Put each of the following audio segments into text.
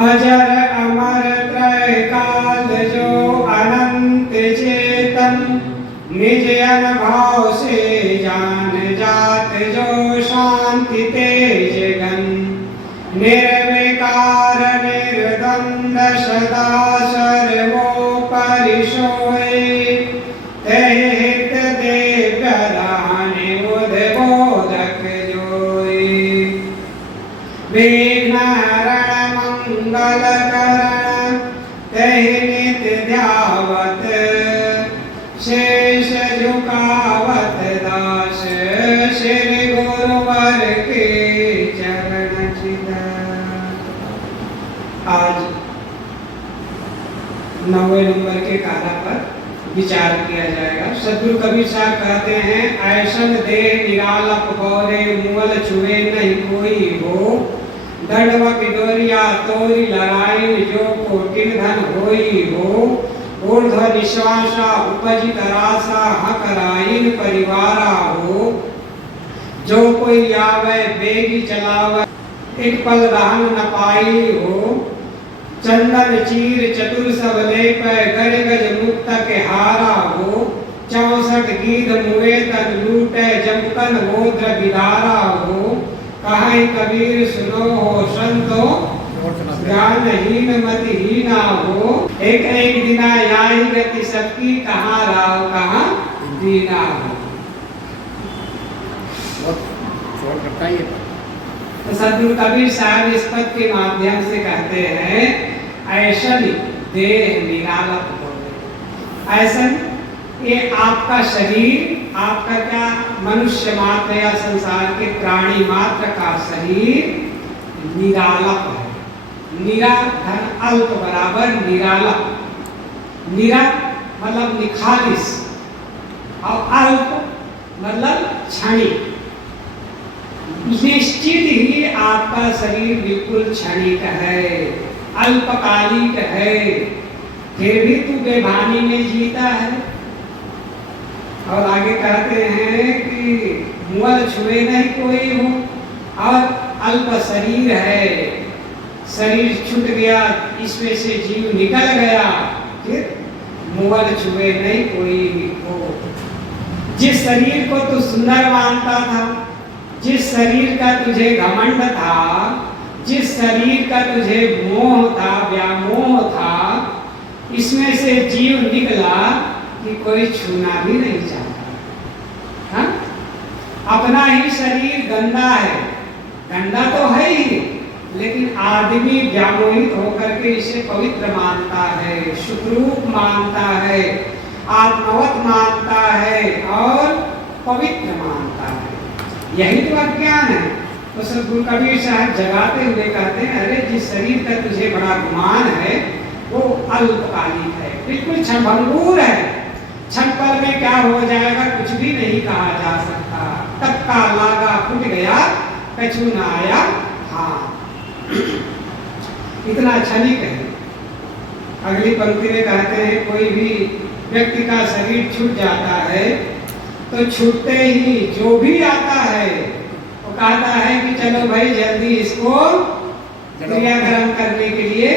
अजर अमर त्रय काल जो अनंत चेतन, निज अनुभव से जान जात जो शांति तेज गन, निर्विकार निर्द्वंद सदा सर्वोपरि सोए, तहि हित दिव्य दान उद्बोधक जोई। विघ्न हरण मंगल करण तहि नित ध्यावत, शेष झुकावत दास श्री गुरुवर के चरण चित। आज 9वें नंबर के काला पर विचार किया जाएगा। सद्गुरु कबीर साहब कहते हैं, ऐसन देह निरालप गौरे मूल छुए नहीं कोई हो, दंडवक डोरिया तोरी लड़ाई जो कोटिन धन होई हो, ऊर्ध्व निश्वासा उपजित रासा हकराइन परिवारा हो, जो कोई आवे बेगी चलावे एक पल रहन न पाई हो, चंदन चीर चतुर सब लेप गज गज मुक्त के हारा हो, 64 गीध मुए तन लूटे जमकन गोत्र बिदारा हो, कहाई कबीर सुनो हो संतो ज्ञानहीन मतिहीना हो, एक एक दिना याही गति सबकी कहाँ राव कहाँ दीना हो। तो सद्गुरु कबीर साहब इस पद के माध्यम से कहते हैं, ऐसन देह निरालप हो। ऐसन ये आपका शरीर, आपका क्या मनुष्य मात्र या संसार के प्राणी मात्र का शरीर निरालप है। निरा धन अल्प बराबर निरालप। निरा मतलब निखालिस और अल्प मतलब क्षणिक। निश्चित ही आपका शरीर बिल्कुल क्षणिक है, अल्पकालिक है, फिर भी तू बेभानी में जीता है। और आगे कहते हैं कि मूल छुए नहीं कोई हो, और अल्प शरीर है, शरीर छूट गया, इसमें से जीव निकल गया, फिर मूल छुए नहीं कोई हो। जिस शरीर को तू सुंदर मानता था, जिस शरीर का तुझे घमंड था, जिस शरीर का तुझे मोह था, व्यामोह था, इसमें से जीव निकला कि कोई छूना भी नहीं चाहता। हाँ? अपना ही शरीर गंदा है, गंदा तो है ही, लेकिन आदमी व्यामोहित होकर के इसे पवित्र मानता है, सुखरूप मानता है, आत्मवत मानता है और पवित्र मानता है। यही तो अज्ञान है। तो सद्गुरु कबीर साहब जगाते हुए कहते हैं, अरे जिस शरीर का तुझे बड़ा गुमान है वो अल्पकालिक है, बिल्कुल क्षणभंगुर है। क्षण पल में क्या हो जाएगा कुछ भी नहीं कहा जा सकता। तब का लागा फूट गया, कछु न आया हाँ, इतना क्षणिक है। अगली पंक्ति में कहते हैं, कोई भी व्यक्ति का शरीर छूट जाता है तो छूटते ही जो भी आता है वो कहता है कि चलो भाई जल्दी इसको क्रियाक्रम करने के लिए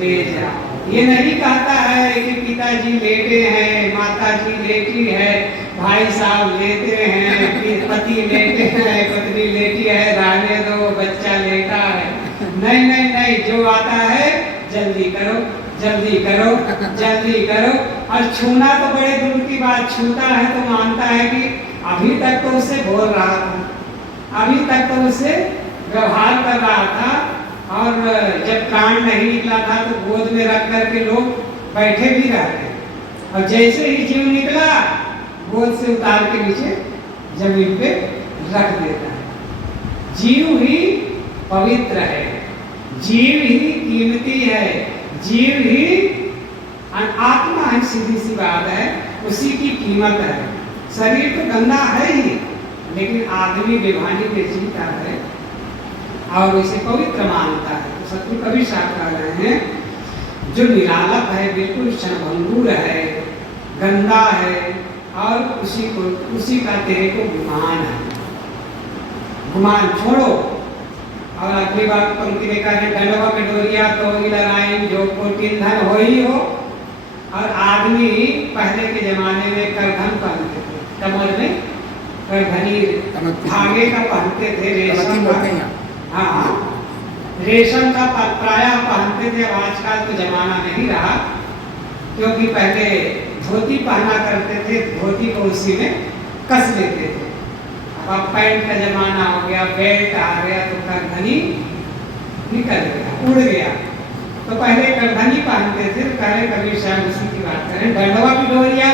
ले जाओ। ये नहीं कहता है कि पिताजी लेटे हैं, माताजी लेटी है, भाई साहब लेटे हैं, पति लेटे हैं, पत्नी लेटी है, रहने दो बच्चा लेटा है। नहीं नहीं नहीं, जो आता है जल्दी करो जल्दी करो जल्दी करो। और छूना तो बड़े दूर की बात, छूता है तो मानता है कि अभी तक तो उससे बोल रहा था, अभी तक तो उससे व्यवहार कर रहा था, और जब प्राण नहीं निकला था तो गोद में रख करके लोग बैठे भी रहते, और जैसे ही जीव निकला गोद से उतार के नीचे जमीन पे रख देता है। जीव ही पवित्र है, जीव ही कीमती है, जीव ही आत्मा है, सीधी सी बात है, उसी की कीमत है। शरीर तो गंदा है ही, लेकिन आदमी बेभानी में जीता है और इसे पवित्र मानता है। तो सद्गुरु कबीर साहब कह रहे हैं, जो निरालप है, बिल्कुल क्षणभंगुर है, गंदा है, और उसी का तेरे को गुमान है। गुमान छोड़ो और अगली बात पंक्ति में कहा है दंडवा के डोरिया तो लगाई जो कोटिन धन हो ही हो। और आदमी पहले के जमाने में करधन पहनते थे, कमर में करधनी धागे का पहनते थे, रेशम का। हाँ, रेशम का प्रायः पहनते थे। अब आजकल तो जमाना नहीं रहा, क्योंकि पहले धोती पहना करते थे, धोती को उसी में कस लेते थे। अब पैंट का जमाना हो गया, बेल्ट आ गया, तो करधनी निकल गया, उड़ गया। तो पहले करधनी पहनते थे। पहले कबीर साहब उसी की बात करें। दंडवा की डोरिया,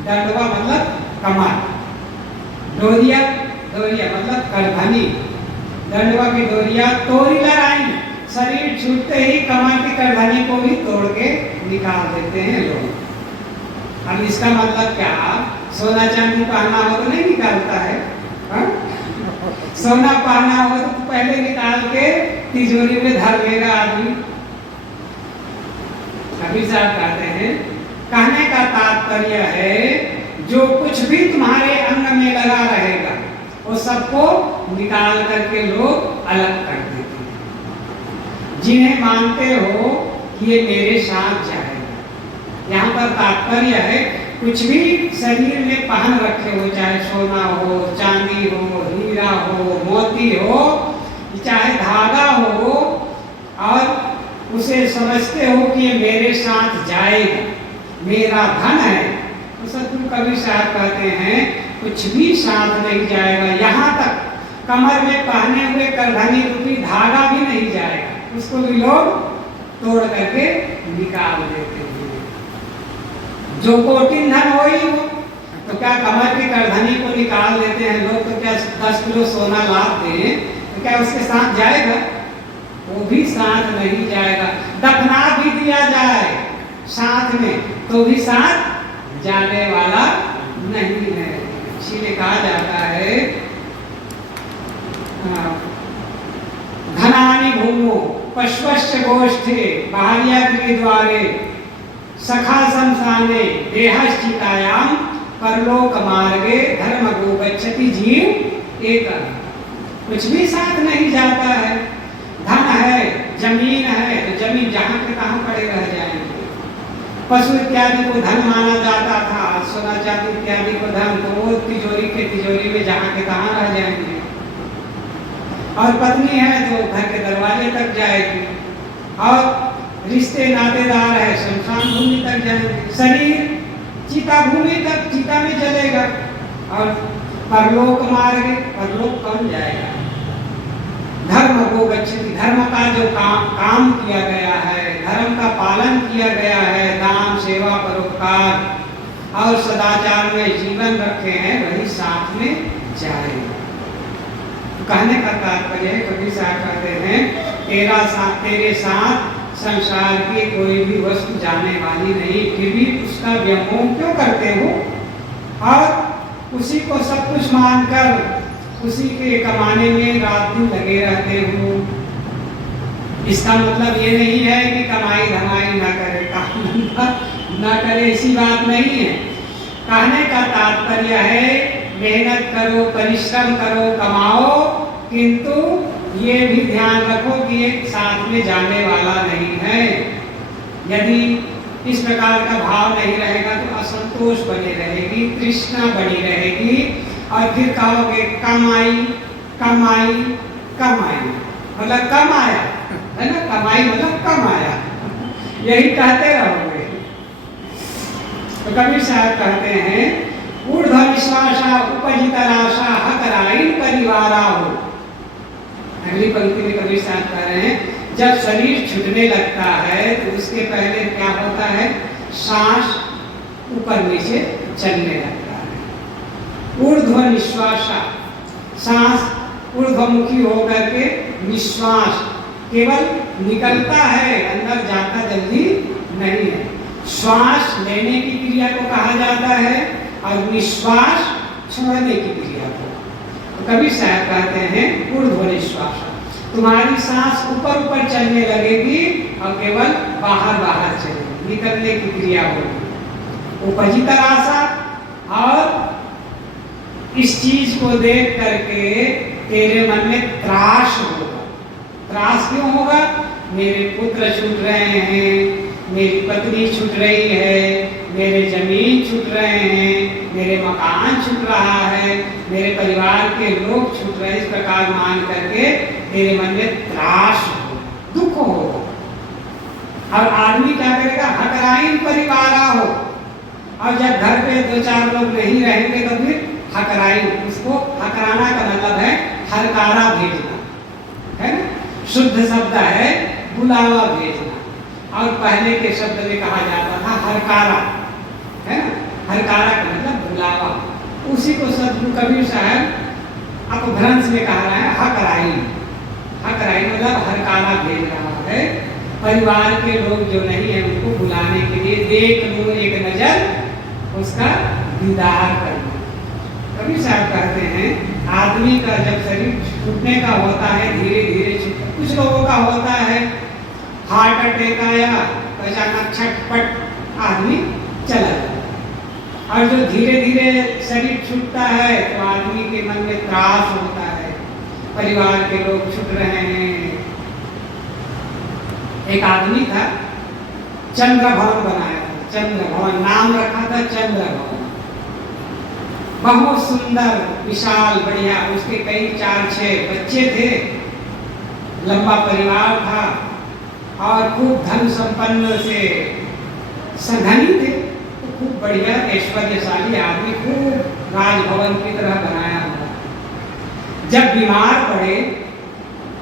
दंडवा मतलब कमर, डोरिया डोरिया मतलब करधनी। दंडवा की डोरिया तोड़ी लड़ाई, शरीर छूटते ही कमर की करधनी को भी तोड़ के निकाल देते हैं लोग। अब इसका मतलब क्या, सोना चांदी पहनना हो तो नहीं निकालता है? सोना पहना हो तो पहले निकाल के तिजोरी में धर लेगा आदमी। कबीर साहब कहते हैं, कहने का तात्पर्य है जो कुछ भी तुम्हारे अंग में लगा रहेगा वो सबको निकाल करके लोग अलग कर देते हैं। जिन्हें मानते हो कि ये मेरे साथ जाएगा, यहाँ पर तात्पर्य है कुछ भी शरीर में पहन रखे हो, चाहे सोना हो, चांदी हो, हीरा हो, मोती हो, चाहे धागा हो, और उसे समझते हो कि ये मेरे साथ जाएगा, मेरा धन है, तो सतगुरु कबीर साहब कहते हैं कुछ भी साथ नहीं जाएगा। यहाँ तक कमर में पहने हुए करधनी रूपी धागा भी नहीं जाएगा, उसको भी लोग तोड़ करके निकाल देते हैं। जो कोटिन धन हो ही हो, तो क्या कमर की करधनी को निकाल देते हैं लोग, तो क्या 10 किलो सोना लाद दें तो क्या उसके साथ जाएगा? वो भी साथ नहीं जाएगा। दफना भी दिया जाए साथ में तो भी साथ जाने वाला नहीं है। इसीलिए कहा जाता है धनानि भूमो पश्वश्च गोष्ठे बाह्याग्नि द्वारे सखा संसाने देहश्चितायाम परलोक मार्गे धर्म गो गच्छति जीव एक। कुछ भी साथ नहीं जाता है। धन है, जमीन है, तो जमीन जहाँ के तहाँ पड़े रह जाएंगे। पशु इत्यादि को धन माना जाता था, सोना चांदी इत्यादि को धन, तो वो तिजोरी के तिजोरी में जहाँ के तहाँ रह जाएंगे। और पत्नी है तो घर के दरवाजे तक जाएगी, और रिश्ते नातेदार है शमशान भूमि तक जाएंगे। शरीर चिता भूमि तक चिता में जलेगा। और परलोक मार्ग, परलोक कौन जाएगा? धर्म को गच्छति, धर्म का जो काम किया गया है, धर्म का पालन किया गया है, दान सेवा परोपकार और सदाचार में जीवन रखे हैं, वही साथ में जाएगा। कहने का तात्पर्य है, कबीर साहब कहते हैं तेरे साथ संसार की कोई भी वस्तु जाने वाली नहीं, फिर भी उसका व्यामोह क्यों करते हो और उसी को सब कुछ मानकर उसी के कमाने में रात दिन लगे रहते हो। इसका मतलब ये नहीं है कि कमाई धमाई ना करे, काम ना करे, ऐसी बात नहीं है। कहने का तात्पर्य है मेहनत करो, परिश्रम करो, कमाओ, किंतु ये भी ध्यान रखो कि एक साथ में जाने वाला नहीं है। यदि इस प्रकार का भाव नहीं रहेगा तो असंतोष बनी रहेगी, तृष्णा बनी रहेगी, और फिर कहोगे कमाई कमाई कमाई मतलब कम आया है ना, कमाई मतलब कम आया, यही कहते रहोगे। तो कबीर साहब कहते हैं ऊर्ध्व विश्वासा उपजितराशा हकराइन परिवारा हो। अगली पंक्ति में कबीर साहब कह रहे हैं जब शरीर छूटने लगता है तो उसके पहले क्या होता है? सांस ऊपर नीचे चलने लगता है। ऊर्ध्व निश्वासा, सांस ऊर्ध्वमुखी होकर के निश्वास केवल निकलता है, अंदर जाता जल्दी नहीं है। श्वास लेने की क्रिया को कहा जाता है और निश्वास छोड़ने की क्रिया को। तो कबीर साहब कहते हैं ऊर्ध्व निश्वास, तुम्हारी सांस ऊपर ऊपर चलने लगेगी और केवल बाहर बाहर चलेगी, निकलने की क्रिया होगी। उपजितराशा, और इस चीज को देख करके तेरे मन में त्रास होगा। त्रास क्यों होगा? मेरे पुत्र छूट रहे हैं, मेरी पत्नी छूट रही है, मेरे जमीन छूट रहे हैं, मेरे मकान छूट रहा है, मेरे परिवार के लोग छूट रहे हैं। इस प्रकार मान करके तेरे मन में त्रास हो, दुख हो। और आदमी क्या करेगा? हकराइन परिवारा हो। और जब घर पे 2-4 लोग नहीं रहेंगे तो फिर हकराइन, उसको हकराना का मतलब है हरकारा भेजना, है ना? शुद्ध शब्द है बुलावा भेजना। और पहले के शब्द में कहा जाता था हरकारा, है ना? हरकारा का मतलब बुलावा। उसी को सदगुरु कबीर साहब अपभ्रंश में कहा रहा है हकराइन। हकराइन मतलब हरकारा भेज रहा है, परिवार के लोग जो नहीं है उनको बुलाने के लिए, देख लो एक नजर उसका दीदार कर लो। कबीर साहब कहते हैं आदमी का जब शरीर छूटने का होता है, धीरे धीरे छूटता, कुछ लोगों का होता है हार्ट अटैक आया, अचानक छटपट आदमी चला जाता है। और जो धीरे धीरे शरीर छूटता है तो आदमी के मन में त्रास होता है, परिवार के लोग छूट रहे हैं। एक आदमी था, चंद्र भवन बनाया था, चंद्र भवन नाम रखा था चंद्र भवन। बहुत सुंदर विशाल बढ़िया, उसके कई 4-6 बच्चे थे, लंबा परिवार था और खूब धन संपन्न से धनी थे, तो खूब बढ़िया ऐश्वर्यशाली आदमी, खूब राजभवन की तरह बनाया हुआ। जब बीमार पड़े,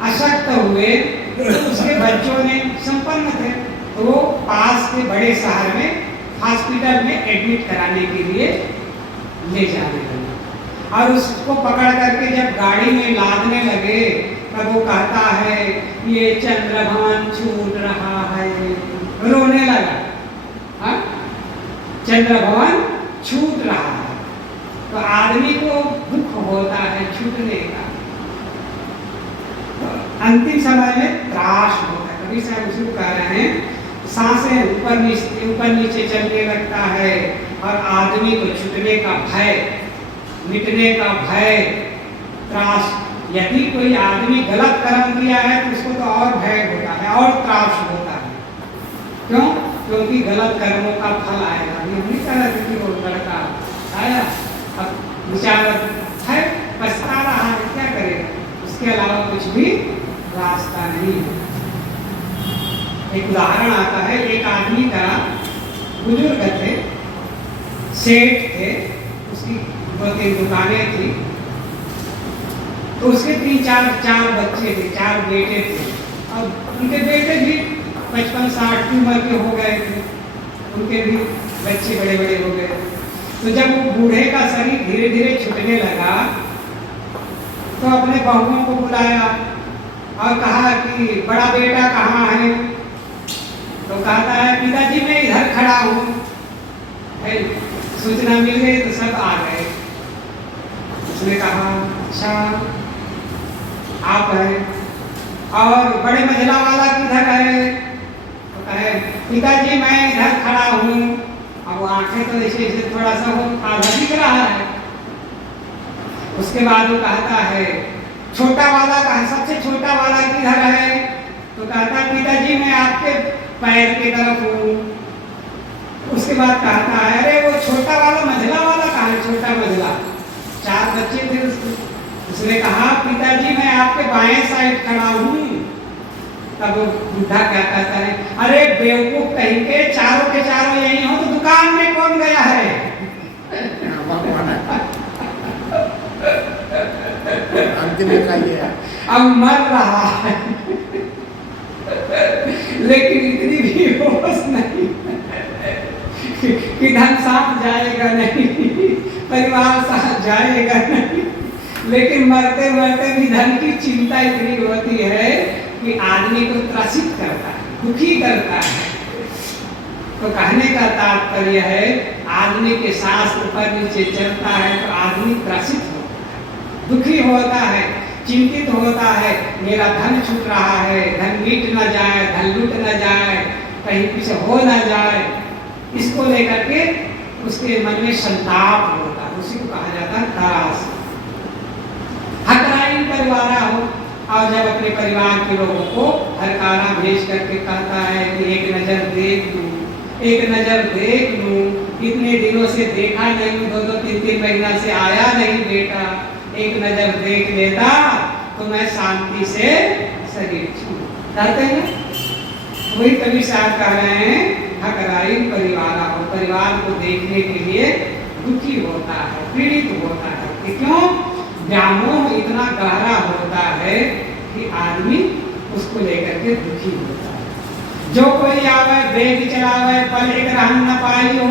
अशक्त हुए, तो उसके बच्चों ने, संपन्न थे, तो वो पास के बड़े शहर में हॉस्पिटल में एडमिट कराने के लिए ले जाने लगे। और उसको पकड़ करके जब गाड़ी में लादने लगे तब वो कहता है ये चंद्र भवन छूट रहा है, रोने लगा। हाँ? चंद्र भवन छूट रहा है। तो आदमी को दुख होता है छूटने का, तो अंतिम समय में त्रास होता है। कभी साहब उसी को कह रहे हैं सांसें ऊपर नीचे चलने लगता है और आदमी को छूटने का भय, मिटने का भय, त्रास। यदि कोई आदमी गलत कर्म किया है तो उसको तो और भय होता है और त्रास होता है। क्यों? क्योंकि गलत कर्मों का फल आएगा। हम नहीं कह रहे थे कि वो लड़का आया, अब विचार है, पछता रहा है, क्या करेगा? उसके अलावा कुछ भी रास्ता नहीं है। एक उदाहरण आता है, एक आदमी का, बुजुर्ग थे, सेठ थे, उसकी 2-3 दुकानें थी, तो उसके 3-4 बच्चे थे, 4 बेटे थे। अब उनके बेटे भी 55-60 की उम्र के हो गए थे, उनके भी बच्चे बड़े बड़े हो गए। तो जब वो बूढ़े का शरीर धीरे धीरे छूटने लगा तो अपने बहुओं को बुलाया और कहा कि बड़ा बेटा कहाँ है? तो कहता है पिताजी मैं इधर खड़ा हूँ। सूचना मिल गई तो सब आ गए। उसने कहा अच्छा आप हैं, और बड़े मंझला वाला किधर है? तो कहे पिताजी मैं इधर खड़ा हूँ। अब आंखें तो ऐसे थोड़ा सा वो आधा दिख रहा है। उसके बाद वो कहता है छोटा वाला कहा, सबसे छोटा वाला किधर है? तो कहता है पिताजी मैं आपके पैर की तरफ हूँ। उसके बाद कहता है अरे वो छोटा वाला मंझला वाला कहाँ है? छोटा मंझला, 4 बच्चे थे उसके। उसने कहा पिताजी मैं आपके बाएं साइड खड़ा हूँ। तब वो बुढ़ा क्या कहता है अरे बेवकूफ कहीं के, चारों के चारों यही हो तो दुकान में कौन गया है? अंतिम है, अब मर रहा है लेकिन इतनी भी होश नहीं कि धन साथ जाएगा नहीं, परिवार साथ जाएगा नहीं, लेकिन मरते मरते भी धन की चिंता इतनी होती है कि आदमी को त्रसित करता है, दुखी करता है। तो कहने का तात्पर्य है आदमी के सांस ऊपर नीचे चलता है तो आदमी त्रसित होता है, दुखी होता है, चिंतित होता है, मेरा धन छूट रहा है, धन मिट न जाए, धन लूट न जाए, कहीं कुछ हो न जाए, इसको लेकर के उसके मन में संताप होता है। उसी को कहा जाता है त्रास। हकराइन परिवारा हो, और जब अपने परिवार के लोगों को हरकारा भेज करके कहता है कि एक नज़र देख लूँ, एक नज़र देख लूँ, इतने दिनों से देखा नहीं, 2-2 3-3 महीना से आया नहीं बेटा, एक नज़र देख लेता तो मैं शांति से शरीर छू कहते हैं। वही कवि साहब कह रहे हैं, हकराई परिवार हो, परिवार को देखने के लिए दुखी होता है, पीड़ित होता है। क्यों? व्यामोह इतना गहरा होता है कि आदमी उसको लेकर के दुखी होता है। जो कोई आवे बेग चलावे पल एक रहन न पाई हो,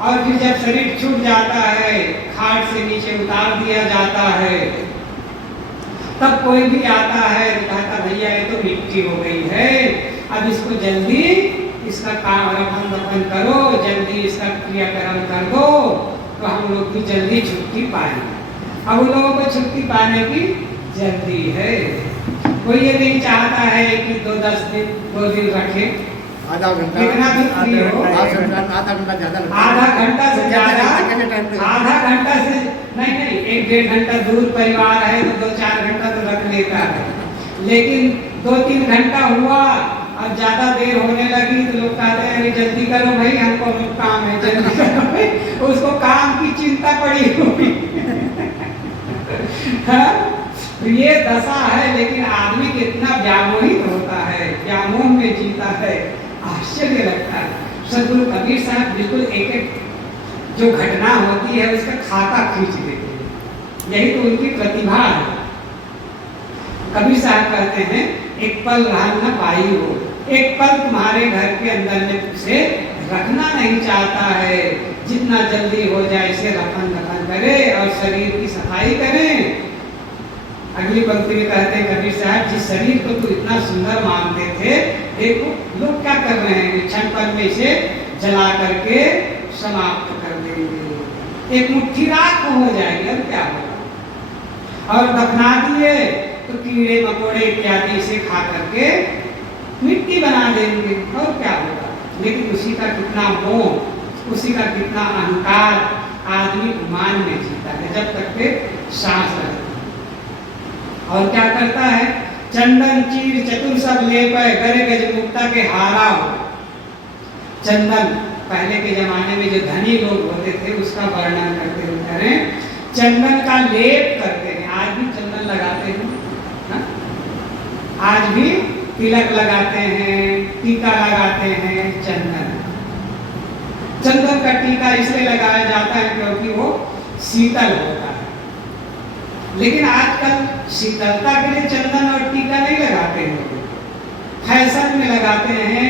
और फिर जब शरीर छूट जाता है, खाट से नीचे उतार दिया जाता है, तब कोई भी आता है कहता भैया ये तो मिट्टी हो गई है, अब इसको जल्दी इसका काम रफन दफन करो, जल्दी इसका क्रियाक्रम कर दो, तो हम लोग भी जल्दी छुट्टी पाएंगे। अब उन लोगों को छुट्टी पाने की जल्दी है। कोई ये नहीं चाहता है कि 2 दिन रखे, आधा घंटा, कितना भी फ्री हो, आधा घंटा ज्यादा, आधा घंटा से ज्यादा, आधा घंटा से नहीं 1-1.5 घंटा दूर परिवार है तो 2-4 घंटा तो रख लेता है, लेकिन 2-3 घंटा हुआ अब ज्यादा देर होने लगी तो लोग कहते हैं अरे जल्दी करो भाई, हमको काम है, जल्दी करो भाई। उसको काम की चिंता पड़ी हुई हाँ? तो ये दशा है। लेकिन आदमी कितना व्यामोहित होता है, व्यामोह में जीता है, आश्चर्य लगता है। सदगुरु कबीर साहब बिल्कुल एक जो घटना होती है उसका खाता खींच देते हैं, यही तो उनकी प्रतिभा है। कबीर साहब कहते हैं एक पल रहन न पाई हो, एक पल तुम्हारे घर के अंदर में उसे रखना नहीं चाहता है, जितना जल्दी हो जाए इसे रफन दफन करे और शरीर की सफाई करें। अगली पंक्ति में कहते हैं कबीर साहब, जिस शरीर को तू इतना सुंदर मानते थे, देखो लोग क्या कर रहे हैं, क्षण पल में इसे जला करके समाप्त कर देंगे, एक मुट्ठी राख हो जाएगी, अब क्या होगा। और दफना दिए तो कीड़े मकोड़े इत्यादि इसे खा करके मिट्टी बना देंगे, और क्या होगा। लेकिन उसी का कितना मोह, उसी का कितना अहंकार आदमी गुमान में जीता है जब तक के सांस रहती है। और क्या करता है, चंदन चीर चतुर सब ले पाए, गरे गज मुक्ता के हारा हो। चंदन पहले के जमाने में जो धनी लोग होते थे उसका वर्णन करते हुए करें, चंदन का लेप करते हैं, आज भी चंदन लगाते हैं, आज भी तिलक लगाते हैं, टीका लगाते हैं। चंदन का टीका इसलिए लगाया जाता है क्योंकि वो शीतल होता है। लेकिन आजकल शीतलता के लिए चंदन और टीका नहीं लगाते हैं, फैशन में लगाते हैं,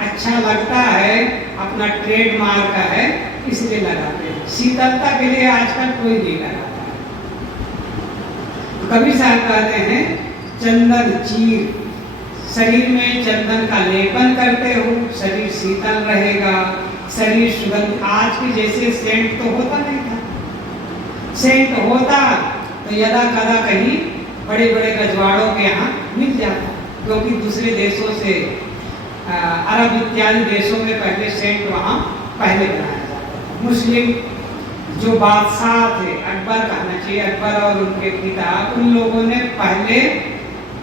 अच्छा लगता है, अपना ट्रेडमार्क है इसलिए लगाते हैं। शीतलता के लिए आजकल कोई नहीं लगाता है। तो कबीर साहब कहते हैं चंदन चीर, शरीर में चंदन का लेपन करते हो, शरीर शीतल रहेगा, शरीर सुगंध। आज के जैसे सेंट तो होता नहीं था, सेंट होता तो यदा कदा कहीं बड़े बड़े रजवाड़ों के यहाँ मिल जाता, क्योंकि दूसरे देशों से अरब इत्यादि देशों में पहले सेंट वहाँ पहले बनाया जाता था। मुस्लिम जो बादशाह थे, अकबर कहना चाहिए, अकबर और उनके पिता, उन लोगों ने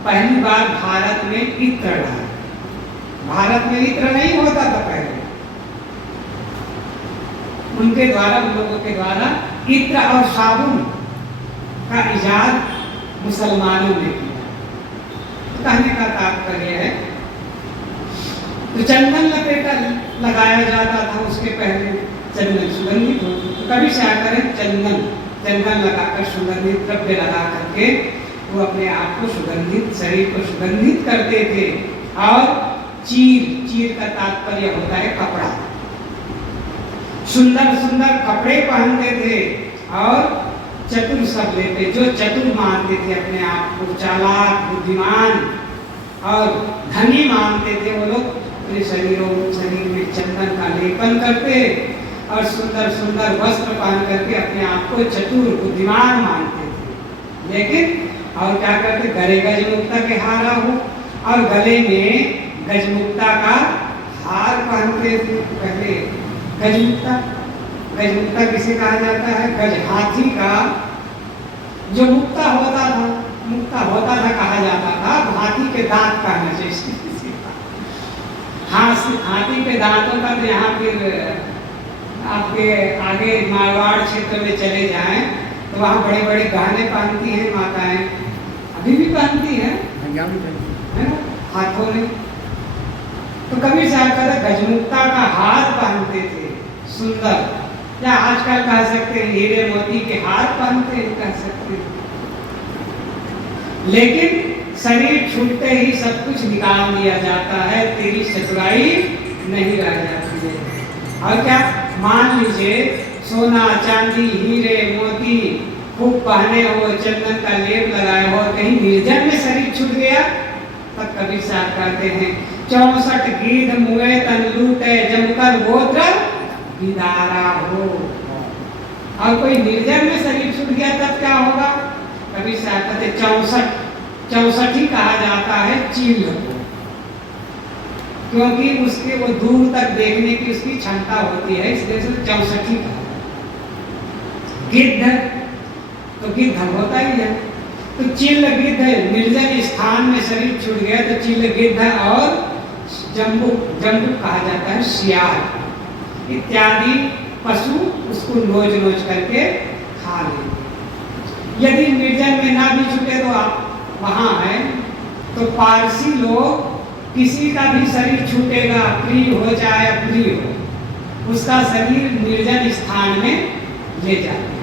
पहली बार भारत में इत्र डाला। भारत में इत्र नहीं होता था पहले, उनके द्वारा, उन लोगों के द्वारा इत्र और साबुन का इजाद मुसलमानों ने किया। कहने का तात्पर्य है तो चंदन लपेटा लगाया जाता था, उसके पहले चंदन सुगंधित होती। तो कभी से आकर चंदन लगाकर सुगंधित द्रव्य लगा करके वो अपने आप को सुगंधित, शरीर को सुगंधित करते थे। और चीर का तात्पर्य होता है कपड़ा, सुंदर सुंदर कपड़े पहनते थे। और चतुर सब लेते, जो चतुर मानते थे अपने आप को, चालाक, बुद्धिमान और धनी मानते थे, वो लोग अपने शरीर में चंदन का लेपन करते और सुंदर सुंदर वस्त्र पहन करके अपने आप को चतुर बुद्धिमान मानते थे। लेकिन और क्या करते, गले गजमुक्ता के हारा हो, और गले में गजमुक्ता का हार पहनते थे। पहले गजमुक्ता किसे कहा जाता है, गज हाथी का जो मुक्ता होता था कहा के दांत कहना चाहिए। हाथी के दांतों का तो यहाँ फिर आपके आगे मारवाड़ क्षेत्र में चले जाएं तो वहाँ बड़े बड़े गहने पहनती हैं माताएं, अभी भी पहनती हैं, है ना, हाथों में। तो कबीर साहब कहते गजमुक्ता का हार पहनते थे सुंदर, या आजकल कह सकते हैं हीरे मोती के हार पहनते हैं, कह सकते हैं। लेकिन शरीर छूटते ही सब कुछ निकाल दिया जाता है, तेरी चतुराई नहीं रह जाती है। और क्या, मान लीजिए सोना चांदी हीरे मोती खूब पहने हो, चंदन का लेप लगाए हो, कहीं निर्जन में शरीर छूट गया, तब कबीर साहब कहते हैं 64 गीध मुए तन लूटे जमकर गोत्र विदारा हो। और कोई निर्जन में शरीर छूट गया तब क्या होगा? कबीर साहब कहते 64 ही कहा जाता है चील को, क्योंकि उसके वो दूर तक देखने की उसकी क्षमता होती है, इसलिए से 64 ही कहा। गिद्ध तो गिद्ध होता ही है, तो चिल गिद्ध निर्जन स्थान में शरीर छूट गया तो चिल गिद्ध, और जम्बुक कहा जाता है सियार इत्यादि पशु उसको नोच नोच करके खा लेंगे। यदि निर्जन में ना भी छूटे तो आप वहाँ है, तो पारसी लोग किसी का भी शरीर छूटेगा, प्रिय हो चाहे अप्रिय हो, उसका शरीर निर्जन स्थान में ले जाते हैं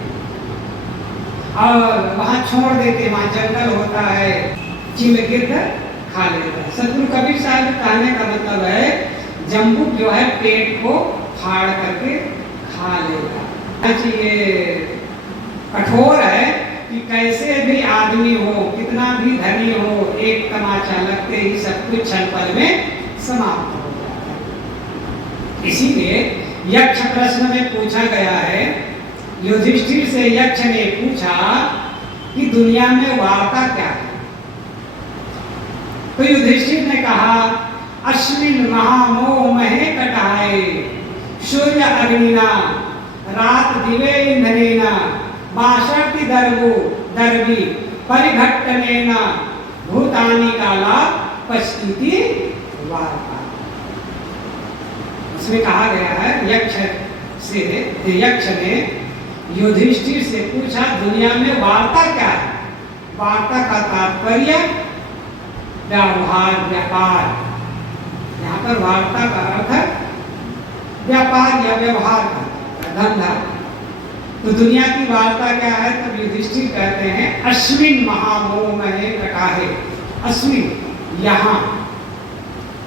और वहाँ छोड़ देते, वहाँ जंगल होता है, चिल गिद्ध खा लेता है। सतगुरु कबीर साहब कहने का मतलब है जम्बुक जो है पेट को फाड़ करके खा लेगा। ये कठोर है कि कैसे भी आदमी हो, कितना भी धनी हो, एक तमाचा लगते ही सब कुछ क्षण पल में समाप्त हो जाता है। इसीलिए यक्ष प्रश्न में पूछा गया है, युधिष्ठिर से यक्ष ने पूछा कि दुनिया में वार्ता क्या है? तो युधिष्ठिर ने कहा अश्विन महामोह महे कटाए, सूर्य अग्निना रात दिवे इंधनेना, बाशर्ति दर्वी परिघट्टनेना भूतानि काला पश्चिति वार्ता। उसमें कहा गया है यक्ष ने युधिष्ठिर से पूछा दुनिया में वार्ता क्या है? वार्ता का तात्पर्य व्यवहार, व्यापार। यहाँ पर वार्ता का अर्थ व्यापार या व्यवहार का धंधा। तो दुनिया की वार्ता क्या है? तब युधिष्ठिर कहते हैं अश्विन महामोह महे कटाहे। अश्विन यहाँ,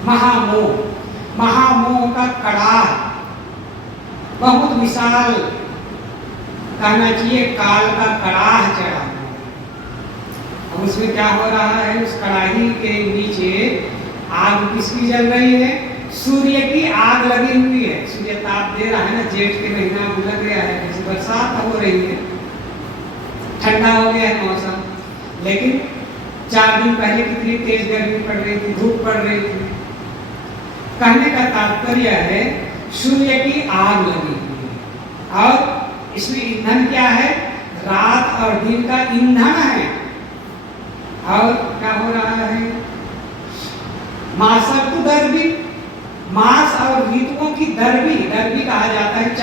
महामोह, महामोह का कड़ाह, बहुत विशाल कहना चाहिए, काल का कड़ाह चढ़ा। अब उसमें क्या हो रहा है? उस कड़ाही के नीचे आग किसकी जल रही है? सूर्य की आग लगी हुई है। सूर्य ताप दे रहा है ना, जेठ के महीना लग गया है, जैसे बरसात हो रही है, ठंडा हो गया है मौसम, लेकिन 4 दिन पहले कितनी तेज गर्मी पड़ रही थी, धूप पड़ रही थी। कहने का तात्पर्य है सूर्य की आग लगी हुई है और इसमें ईंधन क्या है? रात और दिन का ईंधन है। और क्या हो रहा है? मासर्तु दर्वी, मास और ऋतुओं की दर्वी, दर्वी कहा जाता है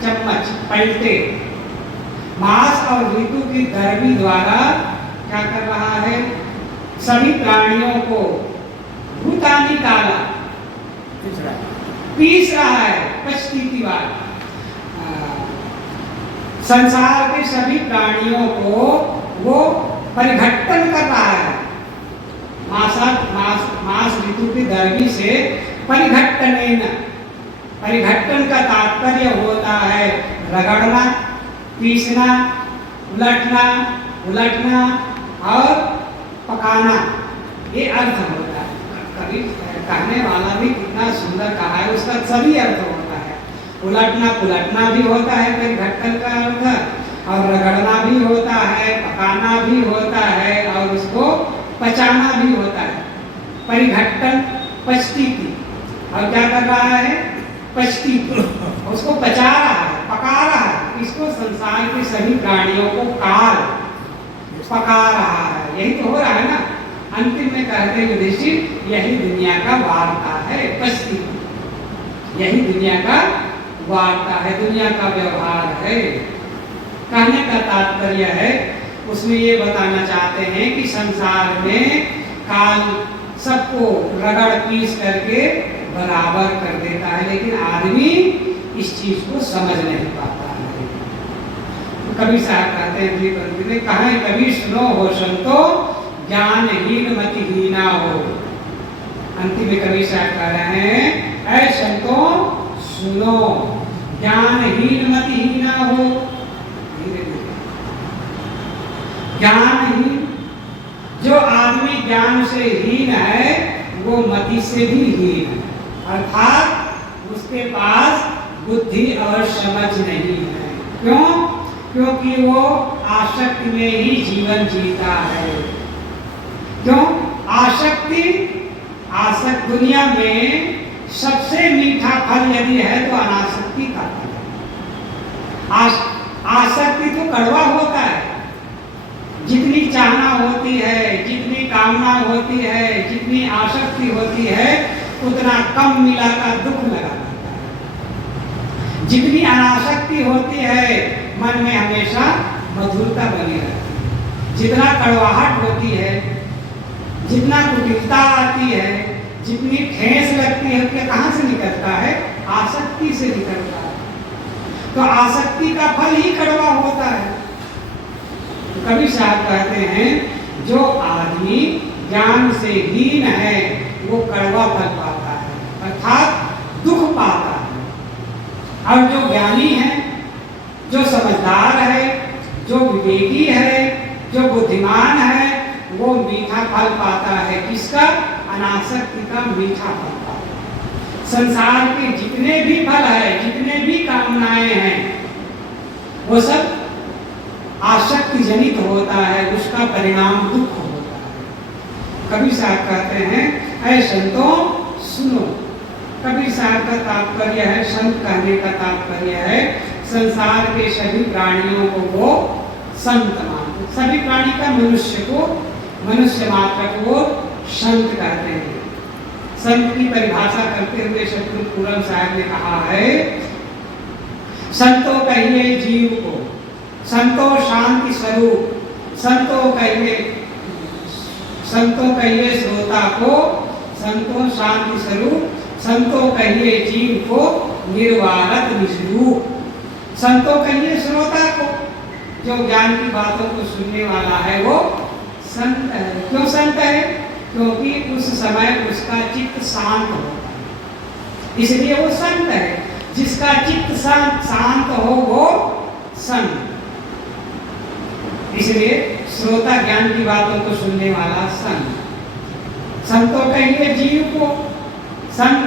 चम्मच, पलटे। मास और ऋतु की दर्वी द्वारा क्या कर रहा है? सभी प्राणियों को भूतानि काला पीस रहा है। पश्चिती बात, संसार के सभी प्राणियों को वो परिघट्टन कर रहा है। मास ऋतु की दर्वी से परिघट्टन, परिघट्टन का तात्पर्य होता है रगड़ना, पीसना, उलटना और पकाना, ये अर्थ होता है। कभी कहने वाला भी कितना सुंदर कहा है, उसका सभी अर्थ होता है। उलटना पुलटना भी होता है परिघट्टन का अर्थ, और रगड़ना भी होता है, पकाना भी होता है, और उसको पचाना भी होता है। परिघट्टन पचती थी, और क्या कर रहा है? पचती थी, उसको पचा रहा है, पका रहा है। इसको संसार के सभी प्राणियों को काल पका रहा है। यही तो हो रहा है ना। अंतिम में कहते हैं युधिष्ठिर यही दुनिया का वार्ता है, बस्ती यही दुनिया का वार्ता है, दुनिया का व्यवहार है। कहने का तात्पर्य है उसमें ये बताना चाहते हैं कि संसार में काल सबको रगड़ पीस करके बराबर कर देता है, लेकिन आदमी इस चीज को समझ नहीं पाता है। तो कवि साहब कहते हैं अगली पंक्ति में, कहें कभी सुनो हो संतो ज्ञानहीन मतिहीना हो। अंतिम में कवि साहब कह रहे हैं ऐ संतो सुनो ज्ञानहीन मतिहीना हो। ज्ञानहीन, जो आदमी ज्ञान से हीन है वो मति से भी हीन है, अर्थात उसके पास बुद्धि और समझ नहीं है। क्यों? क्योंकि वो आसक्ति में ही जीवन जीता है। क्यों? आसक्त दुनिया में सबसे मीठा फल यदि है तो अनासक्ति का फल है। आसक्ति तो कड़वा होता है, जितनी चाहना होती है, जितनी कामना होती है, जितनी आसक्ति होती है उतना कम मिला का दुख लगा देता है। जितनी अनासक्ति होती है मन में हमेशा मधुरता बनी रहती है। जितना कड़वाहट होती है, जितना कुटिलता आती है, जितनी ठेस लगती है, कि कहाँ से निकलता है? आसक्ति से निकलता है। तो आसक्ति का फल ही कड़वा होता है। तो कवि साहब कहते हैं जो आदमी ज्ञान से हीन है वो कड़वा फल पाता है, अर्थात दुख पाता है। और जो ज्ञानी है, जो समझदार है, जो विवेकी है, जो बुद्धिमान है, वो मीठा फल पाता है। किसका? अनासक्ति का मीठा फल पाता है। संसार के जितने भी फल है, जितने भी कामनाएं हैं, वो सब आसक्ति जनित होता है, उसका परिणाम दुख होता है। कबीर साहब कहते हैं ऐ संतो सुनो। कबीर साहब का तात्पर्य है, संत कहने का तात्पर्य है संसार के सभी प्राणियों को वो संत मानते। सभी प्राणी का मनुष्य मात्र को संत कहते हैं। संत की परिभाषा करते हुए सतगुरु पूरम साहब ने कहा है, संतो कहिए जीव को, संतो शांति स्वरूप, संतो कहिए श्रोता को, संतो शांति स्वरूप, संतो कहिए जीव को निर्वारत निस्वरूप। संतो कहिए श्रोता को, जो ज्ञान की बातों को सुनने वाला है वो संत है। क्यों संत है? क्योंकि उस समय उसका चित्त शांत होता है, इसलिए वो संत है। जिसका चित्त शांत हो वो संत। इसलिए श्रोता ज्ञान की बातों को सुनने वाला संत। संतों कहिए जीव को, संत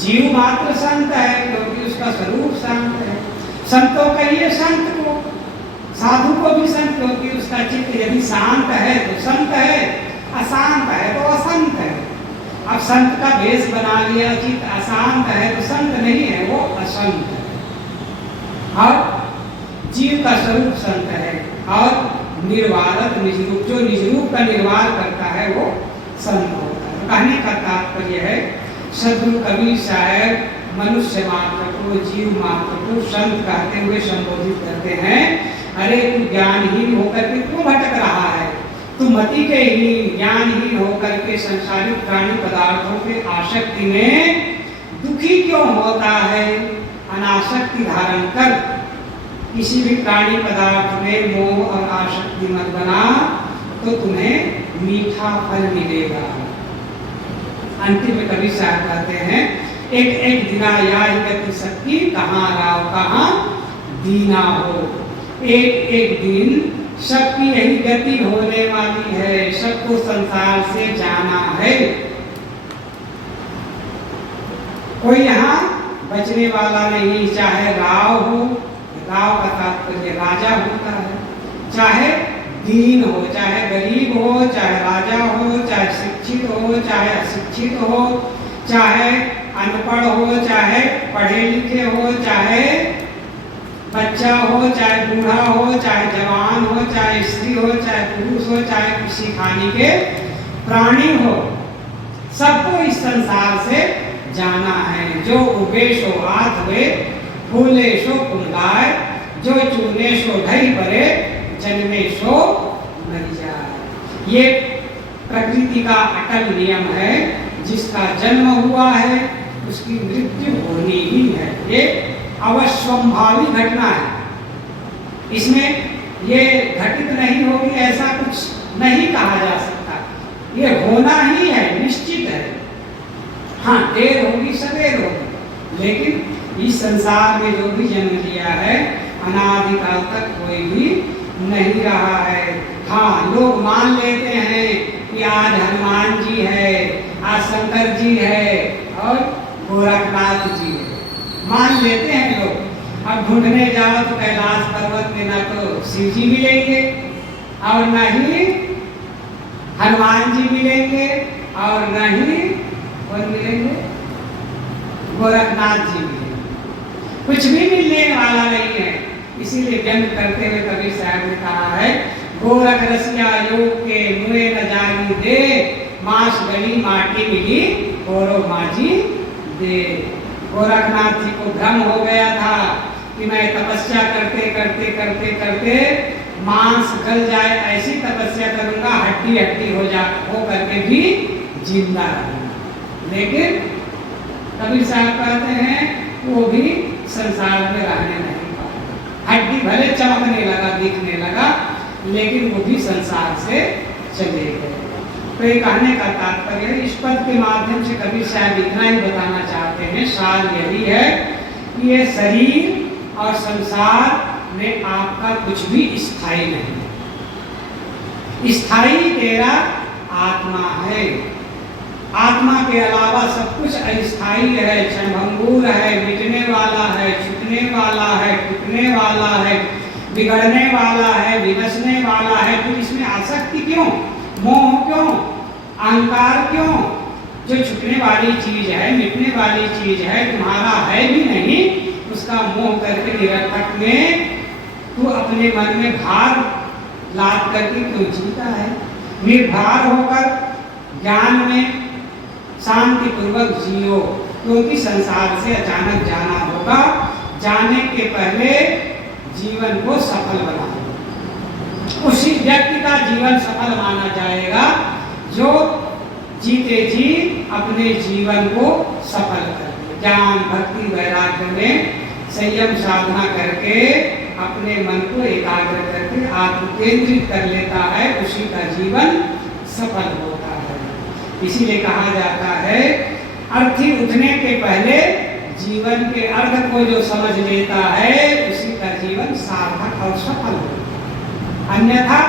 जीव मात्र संत है क्योंकि उसका स्वरूप शांत है। संतों कहिए संत को, साधु को भी संत, क्योंकि उसका चित्त यदि शांत है तो संत है, अशांत है तो असंत है। अब संत का भेष बना लिया, चित्त अशांत है तो संत नहीं है, वो असंत है। और जीव का स्वरूप संत है, और निर्वारत निजरूप, जो निजरूप का निर्वाह करता है वो संत होता है। कहने का तात्पर्य है सद्गुरु कबीर साहब मनुष्य मात्र को, जीव मात्र को संत कहते हुए संबोधित करते हैं। अरे तू ज्ञानहीन होकर के क्यों भटक रहा है? तू मति के हीन, ज्ञानहीन होकर के संसारिक प्राणी पदार्थों के आसक्ति में दुखी क्यों होता है? अनासक्ति धारण कर, किसी भी प्राणी पदार्थ में मोह और आसक्ति मत बना, तो तुम्हें मीठा फल मिलेगा। अंतिम में कवि साहब कहते हैं एक एक दिना या गति सबकी, कहाँ राव कहाँ दीना हो। एक एक दिन सबकी यही गति होने वाली है, सबको संसार से जाना है। कोई यहाँ बचने वाला नहीं, चाहे राव हो, राव का तात्पर्य राजा होता है, चाहे दीन हो, चाहे गरीब हो, चाहे राजा हो, चाहे शिक्षित हो, चाहे अशिक्षित हो, चाहे अनपढ़ हो, चाहे पढ़े लिखे हो, चाहे बच्चा हो, चाहे बूढ़ा हो, चाहे जवान हो, चाहे स्त्री हो, चाहे पुरुष हो, चाहे किसी खाने के प्राणी हो, सबको इस संसार से जाना है। जो उगे सो हाथ वे, फूले सो कुंडाय, जो चूने सो ढई परे, जन्मे सो मर जाए। ये प्रकृति का अटल नियम है, जिसका जन्म हुआ है उसकी मृत्यु होनी ही है। ये अवश्यंभावी घटना है, इसमें ये घटित नहीं होगी ऐसा कुछ नहीं कहा जा सकता। ये होना ही है, निश्चित है। हाँ, देर होगी सवेर होगी, लेकिन इस संसार में जो भी जन्म लिया है अनादिकाल तक कोई भी नहीं रहा है। हाँ, लोग मान लेते हैं कि आज हनुमान जी है, आज शंकर जी है और गोरखनाथ जी है, मान लेते हैं लोग। अब ढूंढने जाओ तो कैलाश पर्वत में ना तो शिव जी मिलेंगे और न ही हनुमान जी मिलेंगे और न ही कौन मिलेंगे, गोरखनाथ जी मिलेंगे। कुछ भी मिलने वाला नहीं है। इसीलिए व्यंग करते हुए कबीर साहब ने कहा है, गोरख रसिया योग के मुए न जानी दे, मांस गली माटी मिली गोरो माजी दे। गोरखनाथ जी को भ्रम हो गया था कि मैं तपस्या करते करते करते करते मांस गल जाए, ऐसी तपस्या करूंगा हड्डी हड्डी हो करके भी जिंदा रहूंगा। लेकिन कबीर साहब कहते हैं वो भी संसार में रहने नहीं पाएगा। हड्डी भले चमकने लगा, दिखने लगा, लेकिन वो भी संसार से चले गए। तो ये कहने का तात्पर्य है, इस पद के माध्यम से कबीर साहब इतना ही बताना चाहते हैं, सार यही है कि ये शरीर और संसार में आपका कुछ भी स्थायी नहीं। स्थायी तेरा आत्मा है। आत्मा के अलावा सब कुछ अस्थायी है, क्षणभंगुर है, मिटने वाला है, छूटने वाला है, टूटने वाला है, बिगड़ने वाला है, विनशने वाला है। तो इसमें आसक्ति क्यों, मोह क्यों, अहंकार क्यों? जो छूटने वाली चीज है, मिटने वाली चीज है, तुम्हारा है भी नहीं, उसका मोह करके निरर्थक में तू अपने मन में भार लाद करके क्यों जीता है? निर्भर होकर ज्ञान में शांति पूर्वक जियो, क्योंकि संसार से अचानक जाना होगा। जाने के पहले जीवन को सफल बनाओ। उसी व्यक्ति का जीवन सफल माना जाएगा जो जीते जी अपने जीवन को सफल करे। ज्ञान भक्ति वैराग्य में संयम साधना करके अपने मन को एकाग्र करके आत्म केंद्रित कर लेता है, उसी का जीवन सफल होता है। इसीलिए कहा जाता है, अर्थी उठने के पहले जीवन के अर्थ को जो समझ लेता है उसी का जीवन सार्थक और सफल होता है। अन्यथा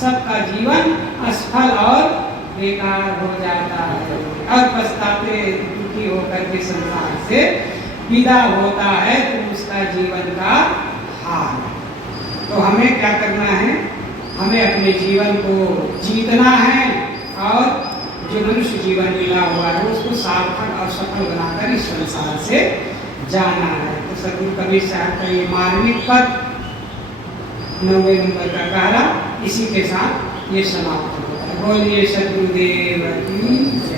सबका जीवन असफल और बेकार हो जाता है और पछताते दुखी होकर के संसार से विदा होता है, तो उसका जीवन का हाल। तो हमें क्या करना है? हमें अपने जीवन को जीतना है और जो मनुष्य जीवन मिला हुआ है उसको सार्थक और सफल बनाकर इस संसार से जाना है। तो सदगुरु कबीर साहब का ये मार्मिक पद 9वें नंबर का कहना इसी के साथ ये समाप्त होता है। बोलिए सदगुरुदेव की जय।